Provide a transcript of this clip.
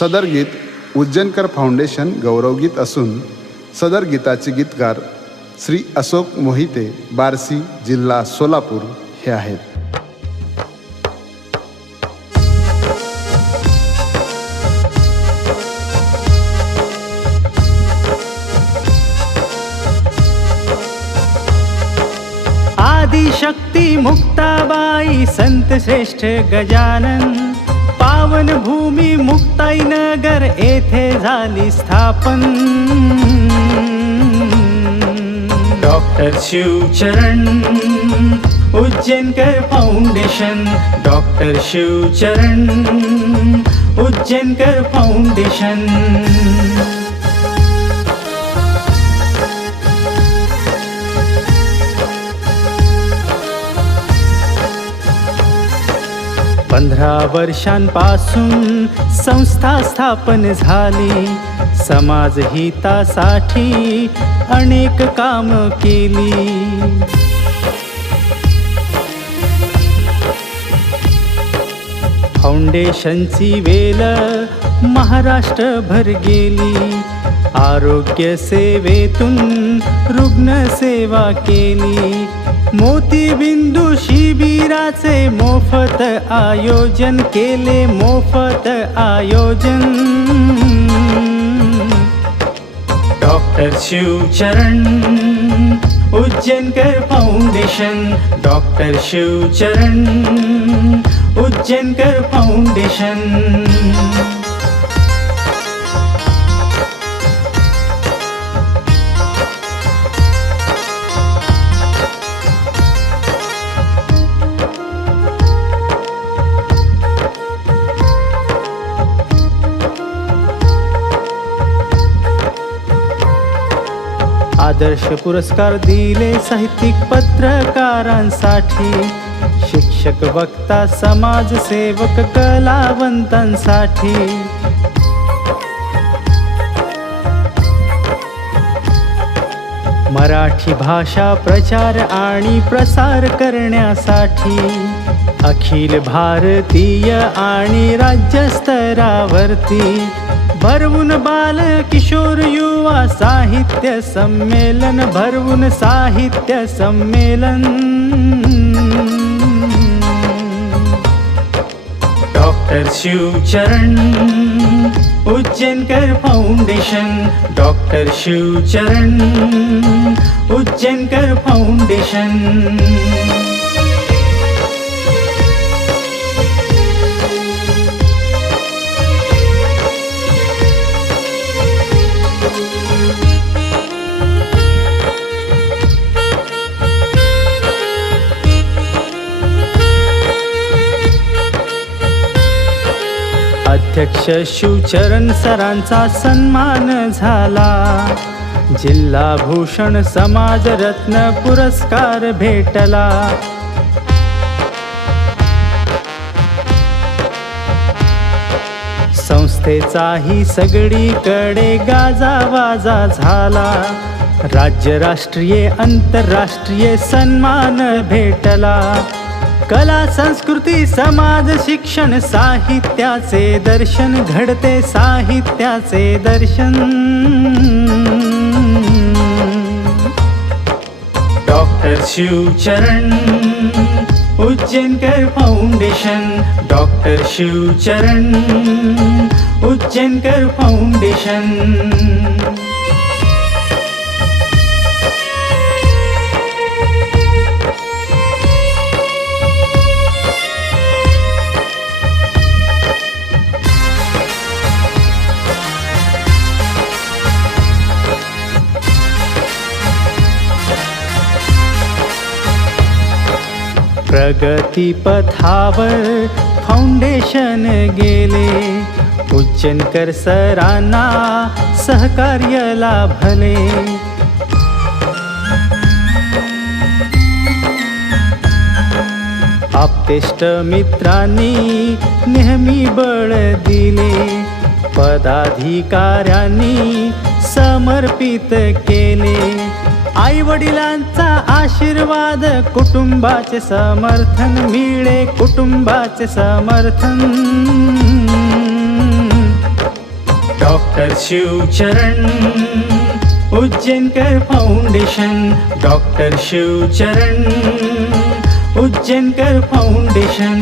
सदर गीत उज्जैनकर फाउंडेशन गौरवगीत असून सदर गीताचे गीतकार श्री अशोक मोहिते, बार्शी, जिल्हा सोलापूर हे आहेत. आदिशक्ती मुक्ताबाई संत श्रेष्ठ गजानन, पावन भूमी मुक्ताई नगर येथे झाली स्थापन. Doctor Shivcharan Ujjainkar foundation, doctor Shivcharan Ujjainkar foundation. 15 वर्षांपासून संस्था स्थापन झाली. समाज हितासाठी अनेक काम केली. फाउंडेशनची वेल महाराष्ट्रभर गेली. आरोग्य सेवेतून रुग्णसेवा केली. मोतीबिंदू शिबिराचे मोफत आयोजन केले. मोफत आयोजन. Doctor Shivcharan Ujjainkar foundation, doctor Shivcharan Ujjainkar foundation. आदर्श पुरस्कार दिले साहित्यिक पत्रकारांसाठी. शिक्षक, वक्ता, समाजसेवक, कलावंतांसाठी. मराठी भाषा प्रचार आणि प्रसार करण्यासाठी. अखिल भारतीय आणि राज्यस्तरावरती भरवून बाल किशोर युवा साहित्य संमेलन. भरवून साहित्य संमेलन. Doctor Shivcharan Ujjainkar foundation, doctor Shivcharan Ujjainkar foundation. अध्यक्ष शिवचरण सरांचा सन्मान झाला. जिल्हा भूषण समाजरत्न पुरस्कार भेटला. संस्थेचाही सगळीकडे गाजावाजा झाला. राज्य, राष्ट्रीय, आंतरराष्ट्रीय सन्मान भेटला. कला, संस्कृती, समाज, शिक्षण, साहित्याचे दर्शन घडते. साहित्याचे दर्शन. Doctor Shivcharan Ujjainkar foundation, doctor Shivcharan Ujjainkar foundation. प्रगती पथावर फाउंडेशन गेले. उज्जैनकर सरांना सहकार्य लाभले. आप्तेष्ट मित्रांनी नेहमी बळ दिले. पदाधिकाऱ्यांनी समर्पित केले. आई वडिलांचा आशीर्वाद, कुटुंबाचे समर्थन मिळे. कुटुंबाचे समर्थन. Doctor Shivcharan Ujjainkar foundation, doctor Shivcharan Ujjainkar foundation.